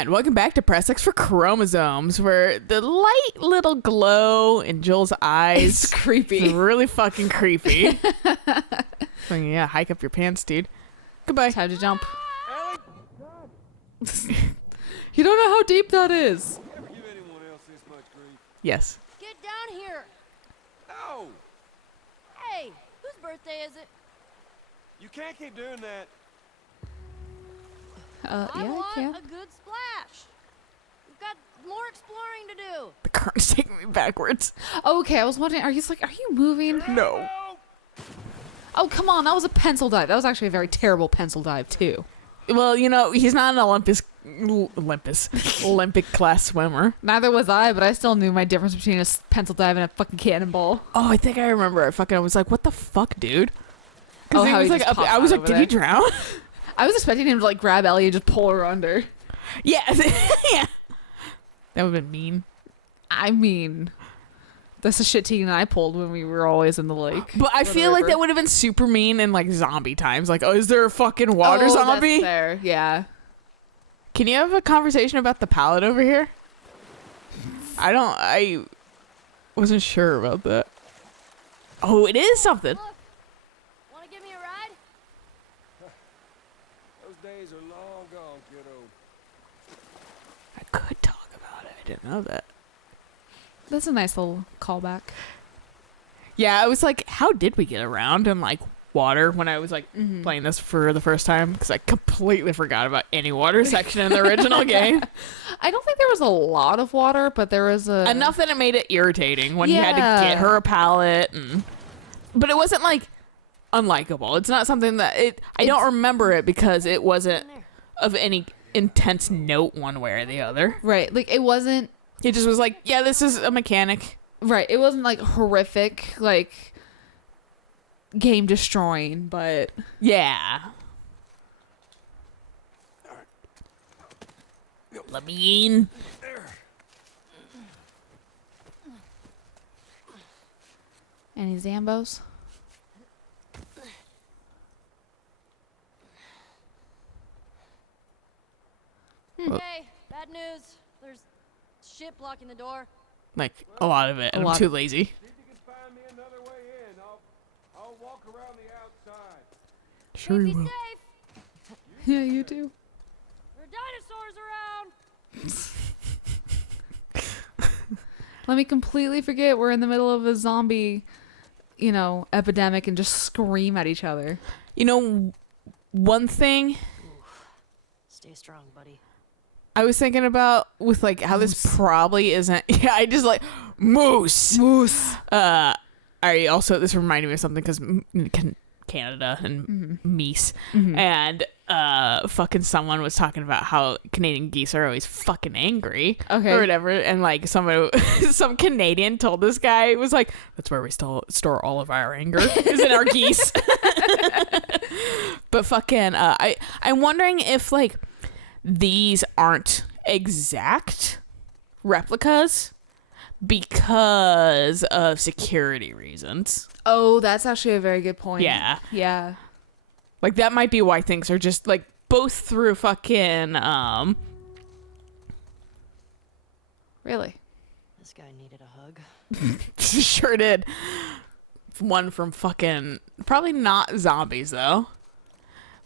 And welcome back to Press X for Chromosomes, where the light little glow in Joel's eyes It's creepy. is really fucking creepy. So, yeah, hike up your pants, dude. Goodbye. Time to jump. You don't know how deep that is. Ever give anyone else this much grief? Yes. Get down here! No! Hey, whose birthday is it? You can't keep doing that. I Yeah, I want can. a good splash. We've got more exploring to do. The current's taking me backwards. Okay, I was wondering, are you moving? No. Oh, come on, that was a pencil dive. That was actually a very terrible pencil dive, too. Well, you know, he's not an Olympic class swimmer. Neither was I, but I still knew my difference between a pencil dive and a fucking cannonball. Oh, I think I remember. I was like, what the fuck, dude? Oh, He how was he like, just up, popped I was out like, did over he there. drown? I was expecting him to, like, grab Ellie and just pull her under. Yeah. Yeah. That would have been mean. I mean, that's the shit Tegan and I pulled when we were always in the lake. But I Or the feel like river. that would have been super mean in like zombie times. Like, oh, is there a fucking water Oh, zombie? That's fair. Yeah. Can you have a conversation about the pallet over here? I wasn't sure about that. Oh, it is something. Look, want to give me a ride? Those days are long gone, kiddo. I could talk about it. I didn't know that. That's a nice little callback. Yeah, I was like, how did we get around in like water when I was like playing this for the first time? Because I completely forgot about any water section in the original game. I don't think there was a lot of water, but there was a... Enough that it made it irritating when you had to get her a pallet. But it wasn't like unlikable. It's not something that I don't remember it because it wasn't of any intense note one way or the other. Right. Like, it wasn't... It just was like, yeah, this is a mechanic. Right. It wasn't, like, horrific, like, game destroying, but... Yeah. Let me in. Any Zambos? Hey, bad news. There's shit blocking the door. Like, a lot of it. And A I'm lot. too lazy. See if you can find me another way in. I'll walk around the outside. Sure Be you will. safe. Yeah, you do. There are dinosaurs around. Let me completely forget we're in the middle of a zombie, epidemic and just scream at each other. You know, one thing Stay strong, buddy. I was thinking about with like how this probably isn't. Yeah, I just like moose. This reminded me of something because Canada and meese and fucking someone was talking about how Canadian geese are always fucking angry Okay. or whatever, and like some Canadian told this guy, it was like, that's where we store all of our anger is in our geese. But fucking I'm wondering if like these aren't exact replicas because of security reasons. Oh, that's actually a very good point. Yeah. Yeah. Like that might be why things are just like both through fucking Really? This guy needed a hug. sure did. One from fucking probably not zombies though.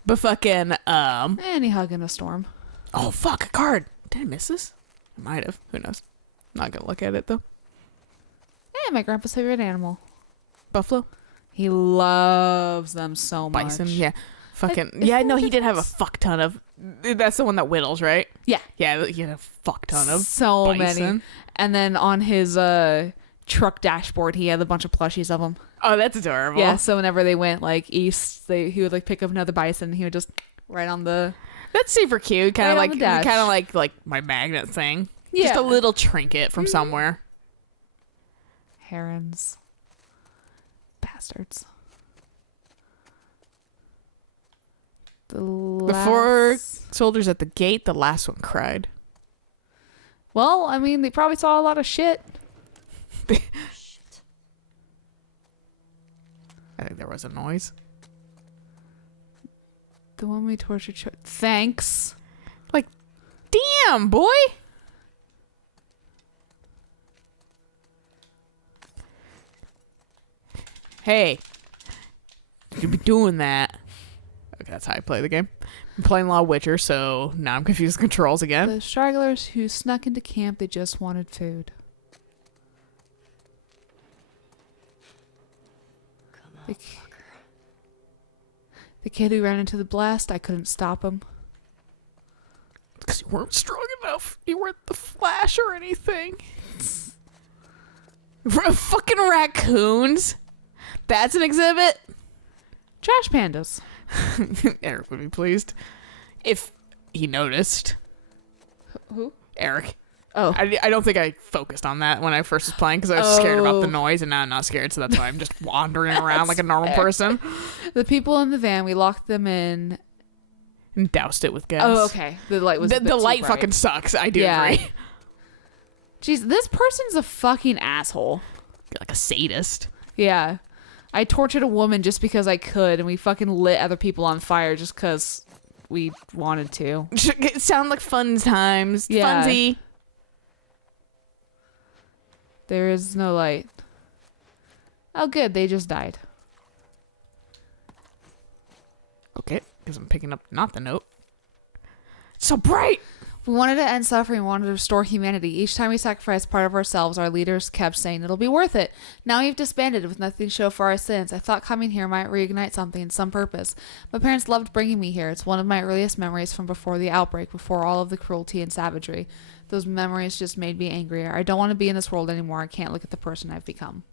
But fucking Any hug in a storm. oh fuck, a card. Did I miss this? I might have. Who knows? Not gonna look at it though. Yeah, my grandpa's favorite animal. Buffalo? He loves them so much. Bison? Yeah. Fucking yeah, no, he did have a fuck ton of. That's the one that whittles, right? Yeah. Yeah, he had a fuck ton of So bison. many. And then on his truck dashboard, he had a bunch of plushies of them. Oh, that's adorable. Yeah, so whenever they went like east, he would like pick up another bison and he would just right on the... That's super cute. Kind Right of on the dash. like my magnet thing. Just Yeah. a little trinket from somewhere. Herons. Bastards. The four last... soldiers at the gate, the last one cried. Well, I mean, they probably saw a lot of shit. Shit. I think there was a noise. The one we tortured... Thanks. Like damn, boy. Hey. You be doing that. Okay, that's how I play the game. I'm playing a lot of Witcher, so now I'm confused with controls again. The stragglers who snuck into camp, they just wanted food. The kid who ran into the blast, I couldn't stop him. Because you weren't strong enough. You weren't the Flash or anything. Fucking raccoons. That's an exhibit. Trash pandas. Eric would be pleased if he noticed. Who? Eric. Oh. I don't think I focused on that when I first was playing because I was scared about the noise, and now I'm not scared, so that's why I'm just wandering around like a normal person. The people in the van, we locked them in. And doused it with gas. Oh, okay. The light was a bit the too light bright. fucking sucks. I do Yeah. agree. Jeez, this person's a fucking asshole. You're like a sadist. Yeah. I tortured a woman just because I could, and we fucking lit other people on fire just because we wanted to. It sound like fun times. Yeah. Funsy. There is no light. Oh, good. They just died. Okay, because I'm picking up not the note. It's so bright. We wanted to end suffering. We wanted to restore humanity. Each time we sacrificed part of ourselves, our leaders kept saying, it'll be worth it. Now we've disbanded with nothing to show for our sins. I thought coming here might reignite something, some purpose. My parents loved bringing me here. It's one of my earliest memories from before the outbreak, before all of the cruelty and savagery. Those memories just made me angrier. I don't want to be in this world anymore. I can't look at the person I've become.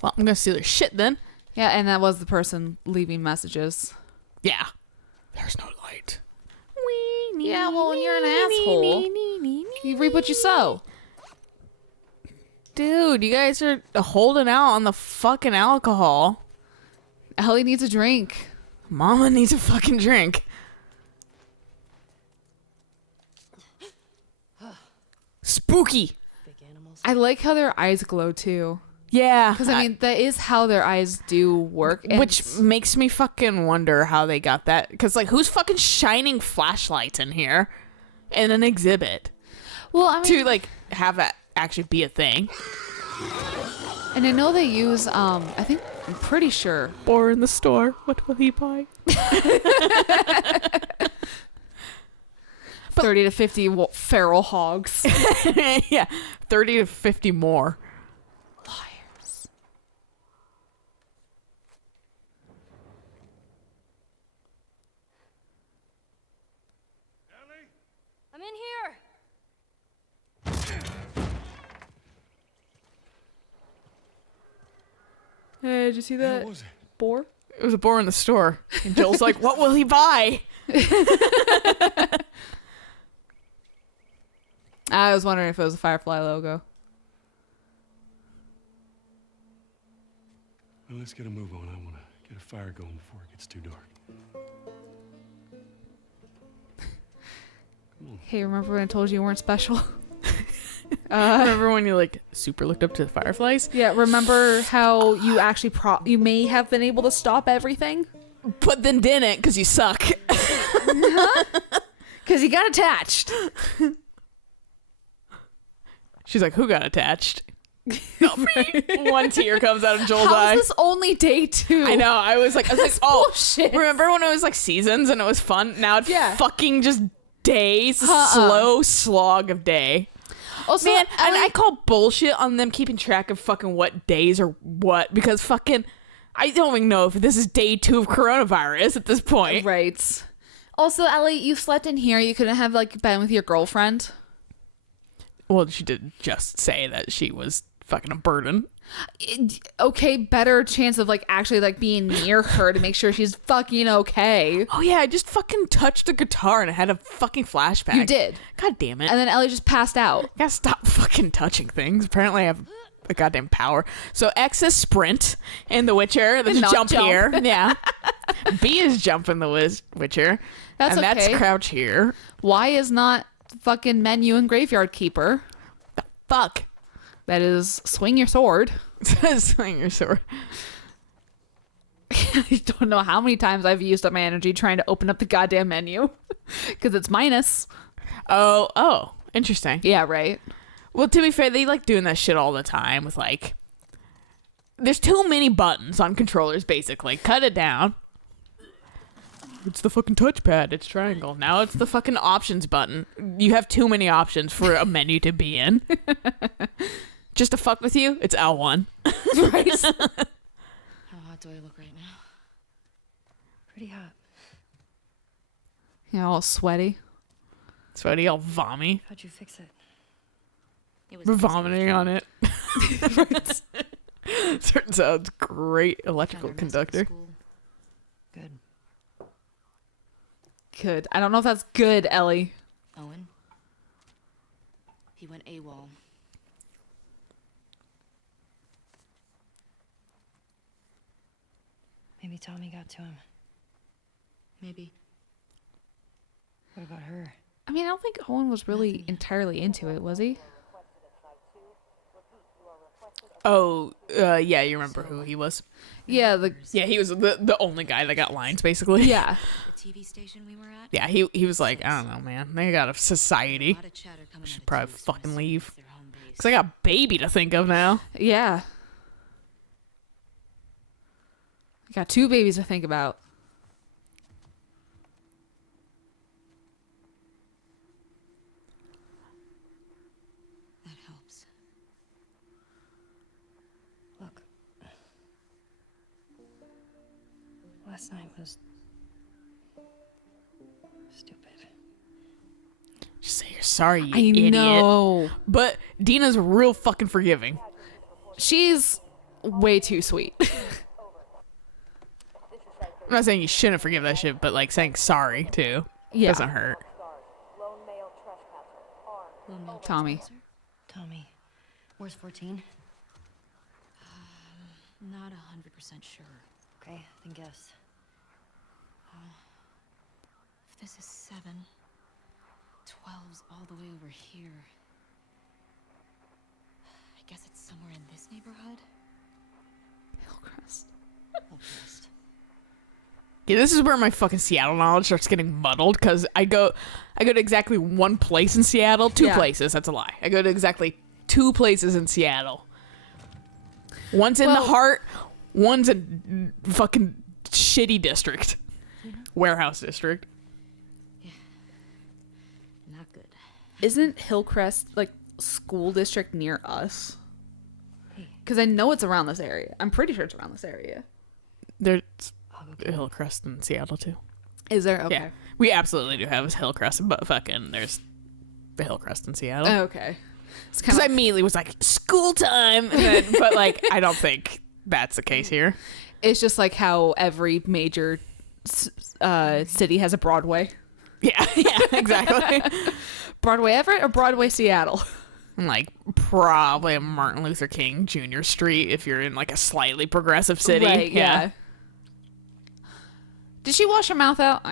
Well, I'm going to steal your shit then. Yeah, and that was the person leaving messages. Yeah. There's no light. Yeah, well, you're an asshole. You reap what you sow. Dude, you guys are holding out on the fucking alcohol. Ellie needs a drink. Mama needs a fucking drink. Spooky. I like how their eyes glow, too. Yeah. Because, I mean, that is how their eyes do work. And Which makes me fucking wonder how they got that. Because, like, who's fucking shining flashlights in here in an exhibit well, I mean, to, like, have that actually be a thing? and I know they use, I'm pretty sure. Or in the store. What will he buy? 30 to 50 feral hogs. Yeah. 30 to 50 more. Liars. Ellie? I'm in here. Hey, did you see that What was it? boar? It was a boar in the store. And Joel's like, what will he buy? I was wondering if it was a Firefly logo. Well, let's get a move on. I want to get a fire going before it gets too dark. Hey, remember when I told you you weren't special? Remember when you, like, super looked up to the fireflies? Yeah, remember how you actually you may have been able to stop everything? But then didn't because you suck. Because you got attached. She's like, who got attached? Not me. One tear comes out of Joel's How eye. is this only day 2? I know. I was like, oh, bullshit. remember when it was like seasons and it was fun? Now it's Yeah. fucking just days. Uh-uh. Slow slog of day. Also, Man, and I call bullshit on them keeping track of fucking what days or what because fucking I don't even know if this is day 2 of coronavirus at this point. right. Also, Ellie, you slept in here. You couldn't have like been with your girlfriend. Well, she did just say that she was fucking a burden. Okay, better chance of like actually like being near her to make sure she's fucking okay. Oh yeah, I just fucking touched the guitar and I had a fucking flashback. You did. God damn it. And then Ellie just passed out. Gotta stop fucking touching things. Apparently I have a goddamn power. So X is sprint in The Witcher. There's And not jump, jump. here. Yeah. B is jump in The Witcher. That's and okay. that's crouch here. Y is not fucking menu and graveyard keeper. The fuck? That is swing your sword. Swing your sword. I don't know how many times I've used up my energy trying to open up the goddamn menu because it's minus. Oh, interesting. Yeah, right. Well, to be fair, they like doing that shit all the time with like, there's too many buttons on controllers, basically. Cut it down. It's the fucking touchpad. It's triangle. Now it's the fucking options button. You have too many options for a menu to be in. Just to fuck with you, it's L1. Right. How hot do I look right now? Pretty hot. You know, all sweaty. Sweaty, all vommy. How'd you fix it? We're vomiting on it. Turns out it's great electrical conductor. Good. Good. I don't know if that's good, Ellie. Owen? He went AWOL. Maybe Tommy got to him. Maybe. What about her? I mean, I don't think Owen was really entirely into it, was he? Oh, yeah, you remember who he was? Yeah, Yeah, he was the only guy that got lines, basically. yeah. The TV station we were at? Yeah, he was like, I don't know, man. They got a society. A lot of chatter coming Should out of probably Toulouse fucking when I leave. it's their home base. Because I got a baby to think of now. Yeah. I got 2 babies to think about. That helps. Look. Last night was stupid. Just say you're sorry, you I idiot. know. But Dina's real fucking forgiving. She's way too sweet. I'm not saying you shouldn't forgive that shit, but like saying sorry too doesn't hurt. Lone male Tommy. trespasser? Tommy. Where's 14? Not 100% sure. Okay, then guess. If this is 7, 12's all the way over here. I guess it's somewhere in this neighborhood. Hillcrest. Hillcrest. Yeah, this is where my fucking Seattle knowledge starts getting muddled because I go to exactly one place in Seattle, 2 Yeah. places. That's a lie. I go to exactly 2 places in Seattle. One's in the heart. One's in fucking shitty district, warehouse district. Not good. Isn't Hillcrest like school district near us? Because I know it's around this area. I'm pretty sure it's around this area. There's Hillcrest in Seattle too. Is there? Okay. Yeah, we absolutely do have a Hillcrest, but fucking there's the Hillcrest in Seattle. Oh, okay. It's Because kind I immediately was like, school time. And then, but like, I don't think that's the case here. It's just like how every major city has a Broadway. Yeah, yeah, exactly. Broadway Everett or Broadway Seattle? Like probably a Martin Luther King Jr. Street if you're in like a slightly progressive city. Right, yeah. Did she wash her mouth out?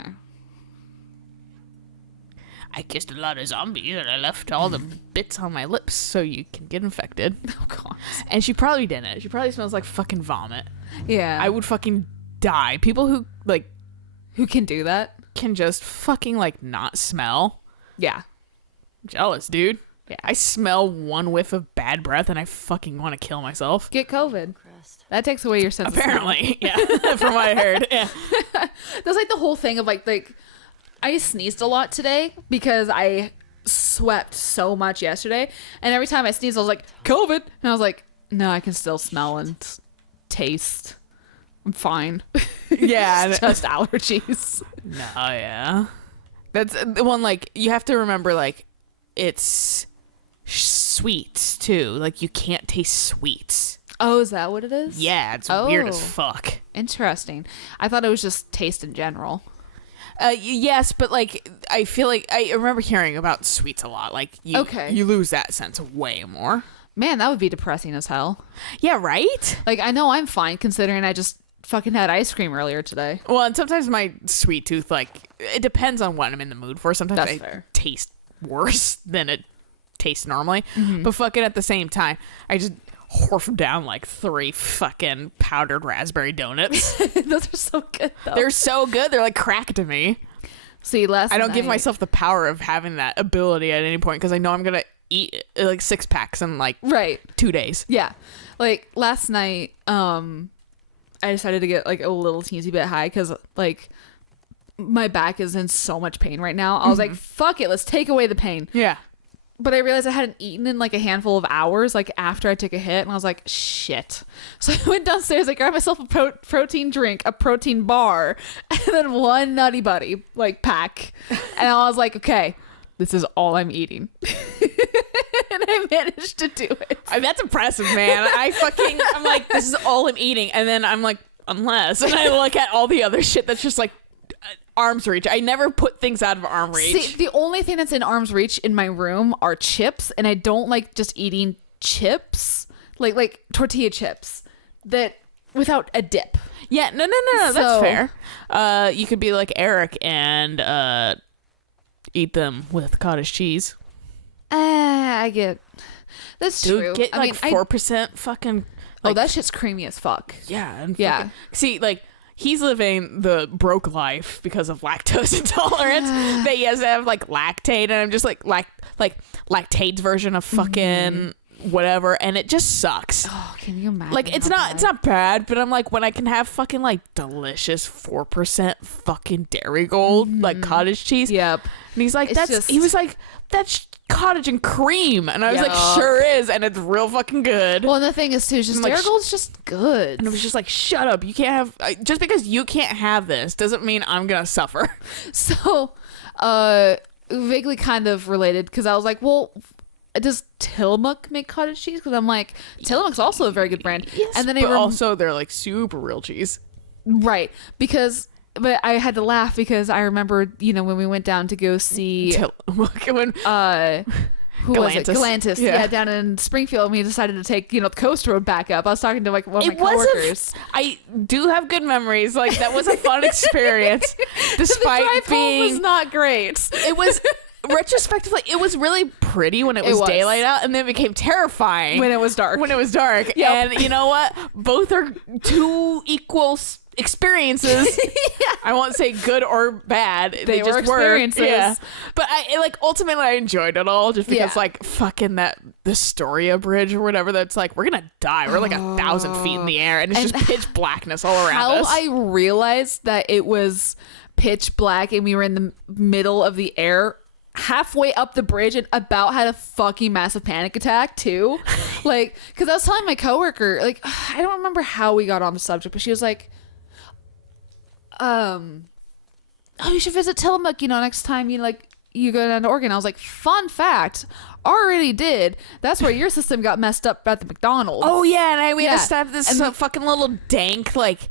I kissed a lot of zombies and I left all the bits on my lips so you can get infected. Oh, God. And she probably didn't. She probably smells like fucking vomit. Yeah. I would fucking die. People who like Who can do that? can just fucking like not smell. Yeah. Jealous, dude. Yeah, I smell one whiff of bad breath and I fucking want to kill myself. Get COVID. Crest. That takes away your sense of Apparently, yeah. From what I heard, yeah. smell. That's like the whole thing of like I sneezed a lot today because I swept so much yesterday, and every time I sneezed, I was like, COVID, and I was like, no, I can still smell and taste. I'm fine. Yeah, It's just allergies. no, yeah. That's the one. Like you have to remember, like it's sweets too. Like you can't taste sweets. Oh, is that what it is? Yeah, it's weird as Oh. fuck. Interesting. I thought it was just taste in general. Yes, but like I feel like I remember hearing about sweets a lot. Like you lose that sense way more. Man, that would be depressing as hell. Yeah, right? Like, I know I'm fine considering I just fucking had ice cream earlier today. Well, and sometimes my sweet tooth, like, it depends on what I'm in the mood for. Sometimes That's I fair. taste worse than it tastes normally. Mm-hmm. But fucking at the same time, I just horfed down like 3 fucking powdered raspberry donuts. Those are so good though. They're so good. They're like crack to me. See, I don't give myself the power of having that ability at any point because I know I'm gonna eat like 6 packs in like right 2 days. Yeah, like last night, I decided to get like a little teensy bit high because like my back is in so much pain right now. I was like, fuck it, let's take away the pain. Yeah. But I realized I hadn't eaten in like a handful of hours, like after I took a hit, and I was like, shit. So I went downstairs, I grabbed myself a protein drink, a protein bar, and then 1 Nutty Buddy like pack, and I was like, okay, this is all I'm eating. And I managed to do it. That's impressive, man. I'm like, this is all I'm eating, and then I'm like, unless, and I look at all the other shit that's just like arm's reach. I never put things out of arm reach. See, the only thing that's in arm's reach in my room are chips, and I don't like just eating chips, like tortilla chips that without a dip. Yeah, no, that's So- fair. You could be like Eric and eat them with cottage cheese. I get that's Dude, true. get I like mean, 4% fucking. oh, that shit's creamy as fuck. Yeah, and Yeah. fucking- see, like he's living the broke life because of lactose intolerance. That he has to have like lactate, and I'm just like lactate's version of fucking whatever, and it just sucks. Oh, can you imagine? Like it's not bad, but I'm like when I can have fucking like delicious 4% fucking Dairy Gold like cottage cheese. Yep. And he's like, It's he was like, that's cottage and cream, and I was like, Yeah. sure is, and it's real fucking good. Well, and the thing is too, is just I'm like, Dairy Gold's just good. And it was just like, shut up, you can't have just because you can't have this doesn't mean I'm gonna suffer. So, vaguely kind of related because I was like, well, does Tillamook make cottage cheese? Because I'm like, Tillamook's also a very good brand. And then But also they're like super real cheese. right, because but I had to laugh because I remember, you know, when we went down to go see When who was it? Galantis. Galantis. Yeah. Yeah, down in Springfield, and we decided to take, you know, the coast road back up. I was talking to like one of my coworkers. I do have good memories. Like that was a fun experience, despite the drive home being. was not great. It was retrospectively, it was really pretty when it was daylight out, and then it became terrifying When it was dark. When it was dark, Yep. and you know what? Both are 2 equal experiences. I won't say good or bad. They were just experiences. were. Yeah. But I like ultimately I enjoyed it all just because Yeah. like fucking the Astoria Bridge or whatever. That's like we're gonna die. We're like 1,000 feet in the air, and it's And just pitch blackness all around How us. I realized that it was pitch black and we were in the middle of the air halfway up the bridge and about had a fucking massive panic attack too. Like, because I was telling my coworker, like, I don't remember how we got on the subject, but she was like, oh, you should visit Tillamook, you know, next time you like you go down to Oregon. I was like, fun fact, already did. That's where your system got messed up at the McDonald's. Oh yeah, and we had Yeah. to stop this And fucking little dank like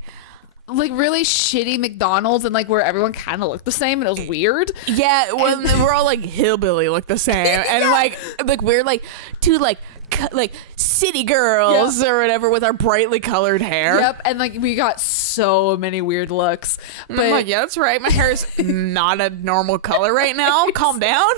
really shitty McDonald's and like where everyone kind of looked the same and it was weird. yeah, when we're all like hillbilly look the same, and like we're like 2 like city girls or whatever with our brightly colored hair. Yep, and like we got so many weird looks. But But I'm like, yeah, that's right. My hair is not a normal color right now. Calm down.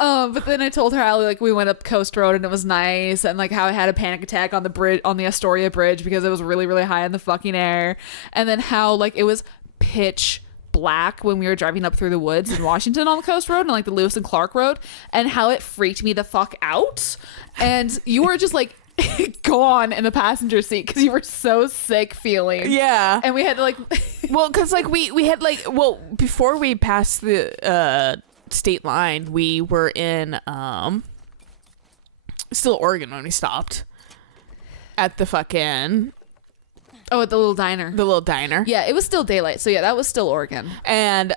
but then I told her how like we went up Coast Road and it was nice, and like how I had a panic attack on the bridge, on the Astoria Bridge, because it was really really high in the fucking air, and then how like it was pitch black when we were driving up through the woods in Washington on the Coast Road and like the Lewis and Clark Road, and how it freaked me the fuck out. And you were just like gone in the passenger seat because you were so sick feeling. Yeah. And we had to like Well, because like we had like before we passed the state line, we were in still Oregon when we stopped at the fucking oh, at the little diner. the little diner. Yeah, it was still daylight. So yeah, that was still Oregon. And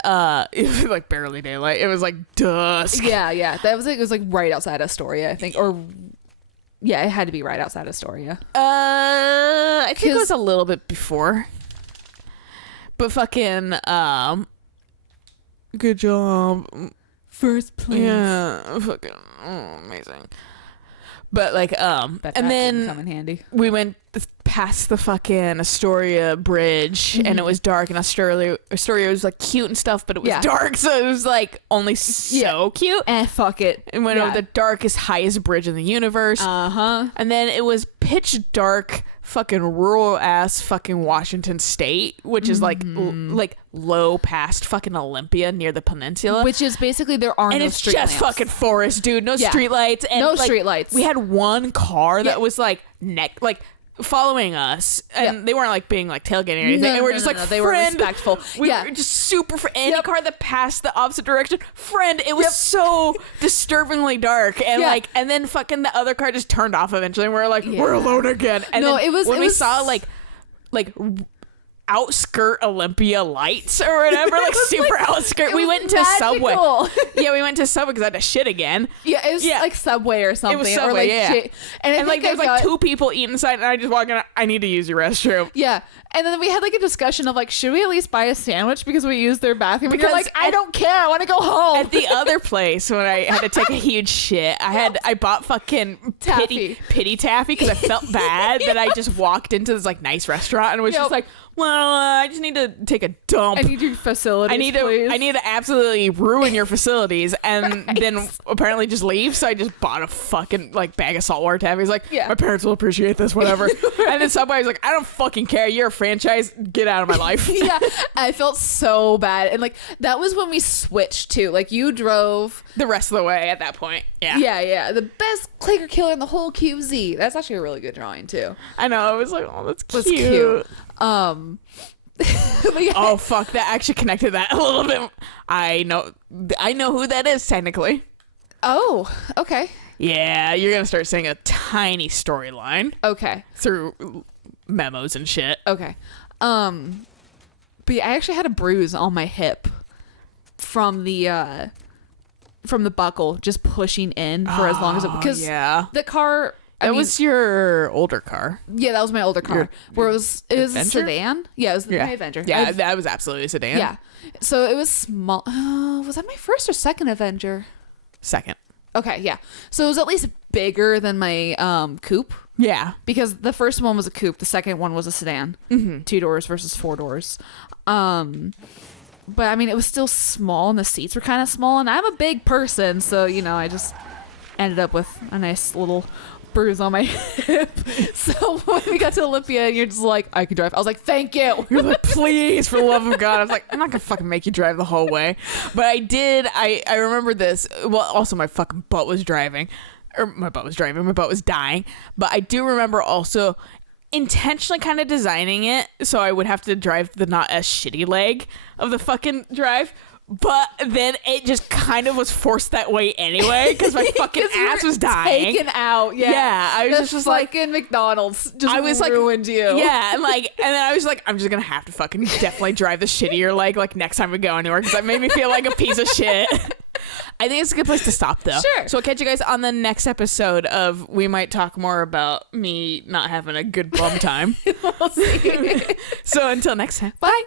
it was like barely daylight. It was like dusk. Yeah. That was like, it was like right outside Astoria, I think. Or yeah, it had to be right outside Astoria. I think it was a little bit before. But fucking good job. First place. Yeah, fucking amazing. But like Bet that and didn't come then in handy. we went past the fucking Astoria Bridge, and it was dark, and Astoria was like cute and stuff, but it was Yeah. dark, so it was like only so cute. Fuck it. And went over the darkest, highest bridge in the universe. Uh-huh. And then it was pitch dark fucking rural ass fucking Washington state, which is like like low past fucking Olympia near the peninsula, Which is basically there are and no it's street just lamps. fucking forest, dude. No Yeah. streetlights, and No like, streetlights. We had one car Yeah. that was like following us, and Yeah. they weren't like being like tailgating or anything, No, and we're no, just no, like, no, they were friend. respectful. We Yeah. were just super for any Yep. car that passed the opposite direction, friend. It was Yep. so disturbingly dark, and Yeah. and then fucking the other car just turned off eventually, and we are like, we're alone again. And No, then it was- when it we was- saw like outskirt Olympia lights or whatever, like super outskirt. it We was went into Subway. magical. Yeah, we went to Subway because I had to shit again. Yeah, it was Yeah. like Subway or something. It was or Subway, like yeah. shit. And I And like think there's like two people eating inside, and I just walk in. I need to use your restroom. Yeah, and then we had like a discussion of like, should we at least buy a sandwich because we used their bathroom? And you're Because like, I don't care. I want to go home. At the other place, when I had to take a huge shit, I bought fucking Taffy. pity taffy because I felt bad that I just walked into this like nice restaurant and was Yep. just like, well, I just need to take a dump. I need your facilities. I need to absolutely ruin your facilities, and then apparently just leave. So I just bought a fucking like bag of saltwater taffy. He's like, Yeah. my parents will appreciate this, whatever. And then Subway's like, I don't fucking care. You're a franchise. Get out of my life. Yeah, I felt so bad, and like that was when we switched too. Like you drove. The rest of the way at that point. Yeah. Yeah, the best Clicker killer in the whole QZ. That's actually a really good drawing too. I know. I was like, oh, that's cute. Was cute. But yeah. Oh fuck, that actually connected that a little bit. I know who that is technically. Oh, okay. Yeah, you're gonna start seeing a tiny storyline Okay. through memos and shit. Okay. But yeah, I actually had a bruise on my hip from the buckle just pushing in for as long as it because yeah. the car That was your older car. yeah, that was my older car. Where it was a Adventure? sedan. Yeah, it was my Avenger. Yeah, I've- that was absolutely a sedan. yeah. So it was small. Was that my first or second Avenger? Second. Okay, yeah. So it was at least bigger than my coupe Yeah. because the first one was a coupe, the second one was a sedan, 2 doors versus 4 doors. But I mean, it was still small, and the seats were kind of small, and I'm a big person, so I just ended up with a nice little bruise on my hip. So when we got to Olympia, and you're just like, I can drive. I was like, thank you. You're like, please, for the love of God. I was like, I'm not gonna fucking make you drive the whole way. But I did. I remember this. Well, also my fucking butt was driving. Or my butt was driving. My butt was dying. But I do remember also intentionally kind of designing it so I would have to drive the not as shitty leg of the fucking drive. But then it just kind of was forced that way anyway because my fucking 'Cause you ass were was dying. Taken out. Yeah. Yeah, I was just like, fucking McDonald's just I was like, ruined you. Yeah, and then I was like, I'm just gonna have to fucking definitely drive the shittier leg like next time we go anywhere because that made me feel like a piece of shit. I think it's a good place to stop though. Sure. So we'll catch you guys on the next episode of we might talk more about me not having a good bum time. We'll see. So until next time. Bye.